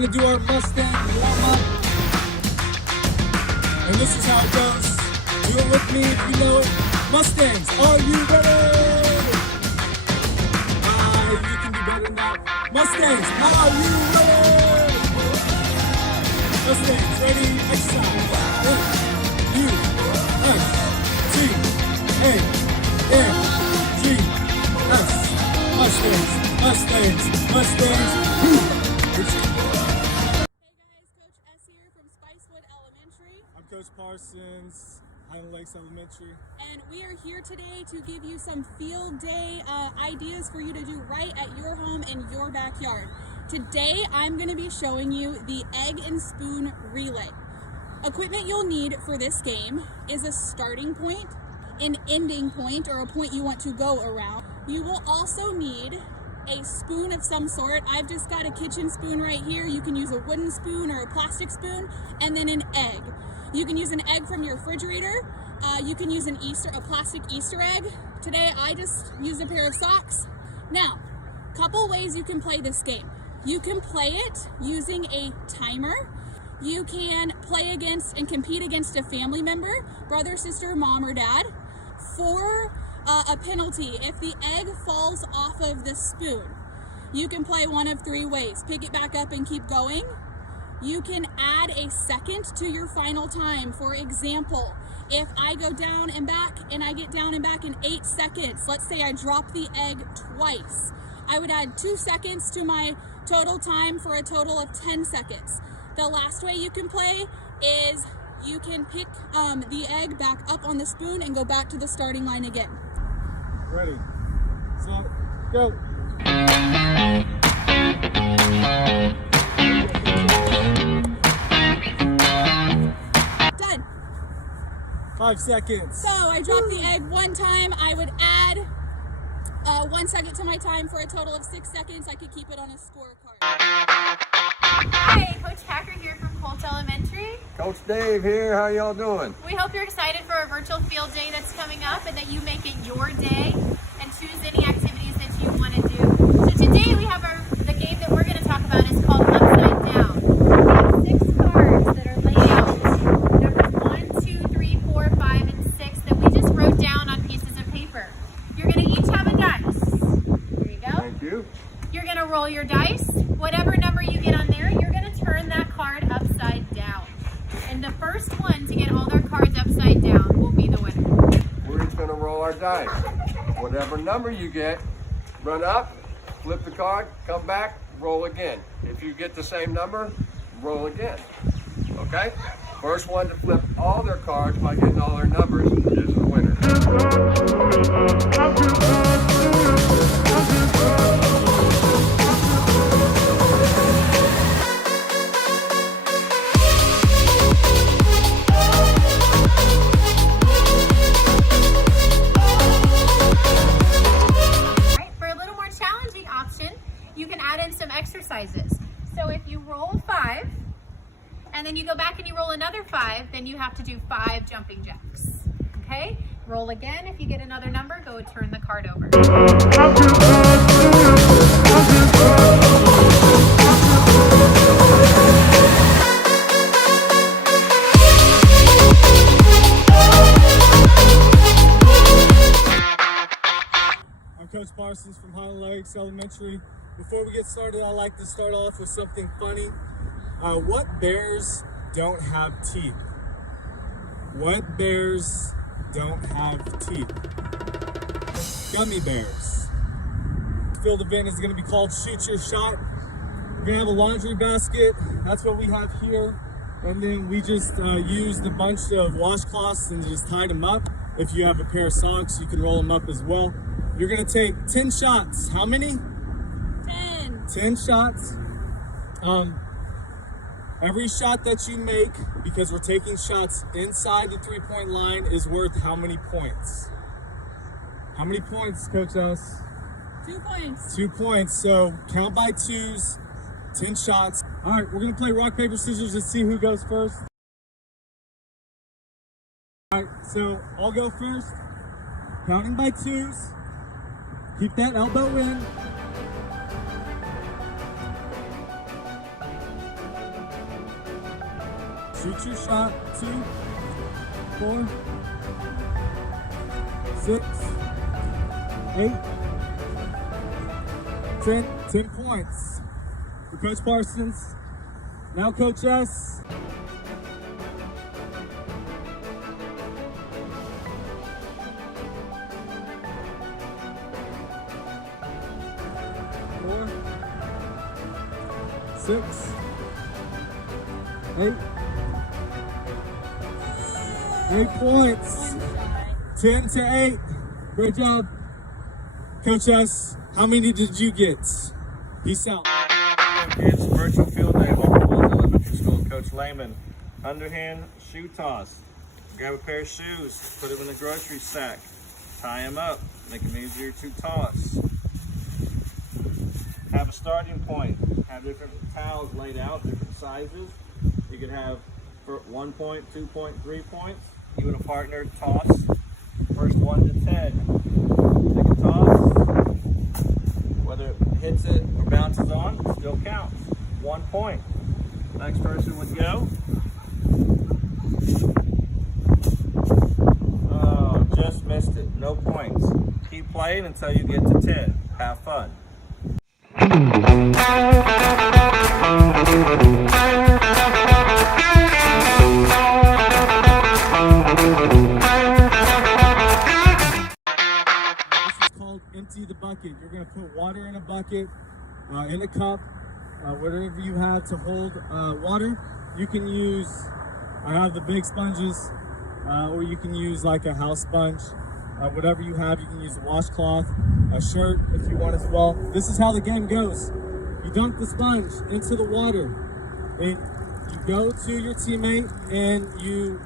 gonna do our Mustang warm-up. And this is how it goes. Do it with me if you know it. Mustangs, are you ready? You can do better than that. Mustangs, are you ready? Mustangs, ready, exercise. U-S-T-A-N-G-S. Mustangs, Mustangs, Mustangs. Hey guys, Coach S here from Spicewood Elementary. I'm Coach Parsons, Highland Lakes Elementary. And we are here today to give you some field day ideas for you to do right at your home in your backyard. Today, I'm going to be showing you the egg and spoon relay. Equipment you'll need for this game is a starting point, an ending point, or a point you want to go around. You will also need a spoon of some sort. I've just got a kitchen spoon right here. You can use a wooden spoon or a plastic spoon, and then an egg. You can use an egg from your refrigerator. You can use a plastic Easter egg. Today, I just used a pair of socks. Now, couple ways you can play this game. You can play it using a timer. You can play against and compete against a family member, brother, sister, mom, or dad, for a penalty. If the egg falls off of the spoon, you can play one of three ways. Pick it back up and keep going. You can add a second to your final time. For example, if I go down and back and I get down and back in 8 seconds, let's say I drop the egg twice, I would add 2 seconds to my total time for a total of 10 seconds. The last way you can play is you can pick the egg back up on the spoon and go back to the starting line again. Ready, set, go. Done. 5 seconds. So I dropped the egg one time. I would add 1 second to my time for a total of 6 seconds. I could keep it on a scorecard. Hi, Coach Packer here from Colt Elementary. Coach Dave here, how y'all doing? We hope you're excited for our virtual field day that's coming up and that you make it your day and choose any activities that you want to do. So today we have the game that we're going to talk about is called Upside Down. We have 6 cards that are laid out, numbers 1, 2, 3, 4, 5, and 6 that we just wrote down on pieces of paper. You're going to each have a dice. There you go. Thank you. You're going to roll your dice. Whatever number you get on there, you're going to turn that card upside down. And the first one to get all their cards upside down will be the winner. We're just going to roll our dice. Whatever number you get, run up, flip the card, come back, roll again. If you get the same number, roll again. Okay? First one to flip all their cards by getting all their numbers is the winner. You can add in some exercises. So if you roll 5, and then you go back and you roll another 5, then you have to do 5 jumping jacks. Okay? Roll again. If you get another number, go and turn the card over. I'm Coach Parsons from Highland Lakes Elementary. Before we get started, I like to start off with something funny. What bears don't have teeth? What bears don't have teeth? Gummy bears. Field event is going to be called Shoot Your Shot. We're going to have a laundry basket. That's what we have here. And then we just used a bunch of washcloths and just tied them up. If you have a pair of socks, you can roll them up as well. You're going to take 10 shots. How many? 10 shots. Every shot that you make, because we're taking shots inside the 3-point line, is worth how many points? How many points, Coach S? 2 points. 2 points. So count by twos, 10 shots. All right, we're going to play rock, paper, scissors to see who goes first. All right, so I'll go first. Counting by twos. Keep that elbow in. Shoot your shot. 2, 4, 6, 8, 10. 10 points for Coach Parsons. Now Coach S. Four, 6, 8. 8 points. 10 to 8. Great job. Coach S, how many did you get? Peace out. It's virtual field day, Oklahoma Elementary School. Coach Lehman, underhand shoe toss. Grab a pair of shoes, put them in the grocery sack, tie them up, make them easier to toss. Have a starting point. Have different towels laid out, different sizes. You can have for 1 point, 2 point, 3 points. You and a partner toss. First 1 to 10. Take a toss. Whether it hits it or bounces on, still counts. 1 point. Next person would go. Oh, just missed it. No points. Keep playing until you get to 10. Have fun. Empty the bucket. You're going to put water in a bucket, in a cup, whatever you have to hold water. You can use, I have the big sponges, or you can use like a house sponge. Whatever you have, you can use a washcloth, a shirt if you want as well. This is how the game goes. You dunk the sponge into the water, and you go to your teammate and you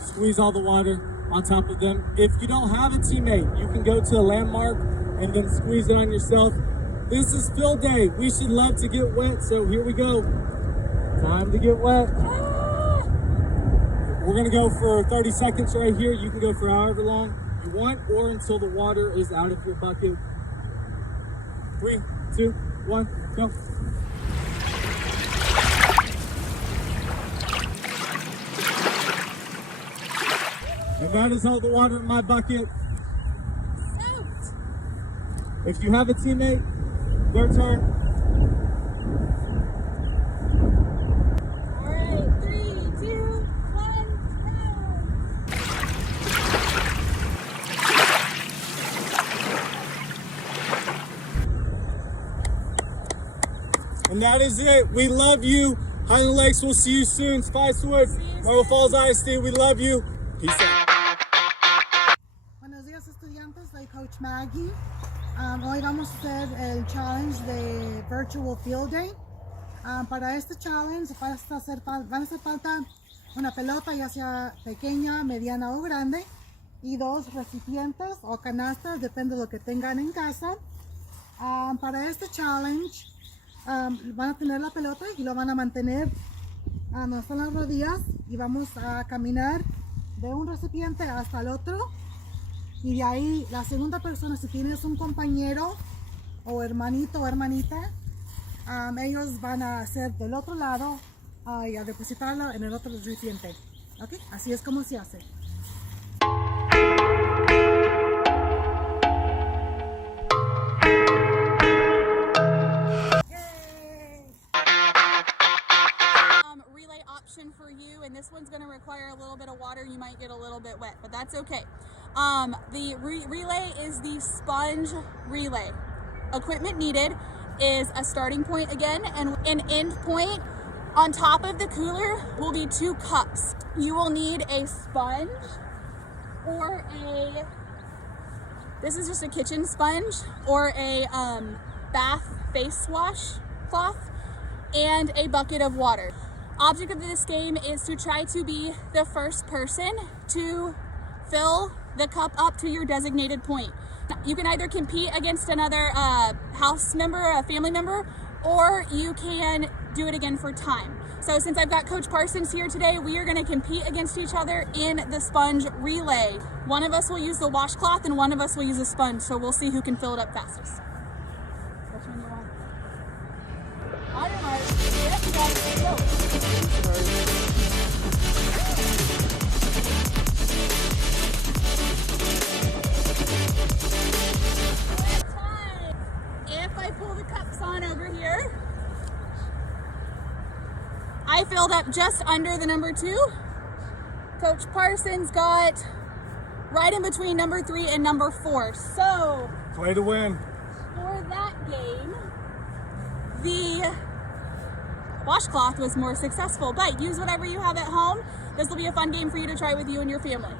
squeeze all the water on top of them. If you don't have a teammate, you can go to a landmark and then squeeze it on yourself. This is field day. We should love to get wet, so here we go. Time to get wet. We're gonna go for 30 seconds right here. You can go for however long you want or until the water is out of your bucket. 3, 2, 1, go. And that is all the water in my bucket. If you have a teammate, their turn. All right, 3, 2, 1, go! And that is it. We love you. Highland Lakes, we'll see you soon. Spicewood, Marble Falls ISD, we love you. Peace out. Buenos días estudiantes, soy Coach Maggie. Hoy vamos a hacer el challenge de Virtual Field Day. Para este challenge van a hacer falta una pelota, ya sea pequeña, mediana o grande, y 2 recipientes o canastas, depende de lo que tengan en casa. Para este challenge van a tener la pelota y lo van a mantener donde están las rodillas, y vamos a caminar de un recipiente hasta el otro, y de ahí la segunda persona, si tienes un compañero o hermanito o hermanita, ellos van a hacer del otro lado y a depositarlo en el otro recipiente. ¿Okay? Así es como se hace. For you, and this one's going to require a little bit of water. You might get a little bit wet, but that's okay. The relay is the sponge relay. Equipment needed is a starting point again, and an end point. On top of the cooler will be 2 cups. You will need a sponge or this is just a kitchen sponge, or a bath face wash cloth, and a bucket of water. Object of this game is to try to be the first person to fill the cup up to your designated point. You can either compete against another house member, a family member, or you can do it again for time. So since I've got Coach Parsons here today, we are going to compete against each other in the sponge relay. One of us will use the washcloth and one of us will use a sponge, so we'll see who can fill it up fastest. Which one do you want? If I pull the cups on over here, I filled up just under the number 2. Coach Parsons got right in between number 3 and number 4. So, Play to win. for that game, the washcloth was more successful, but use whatever you have at home. This will be a fun game for you to try with you and your family.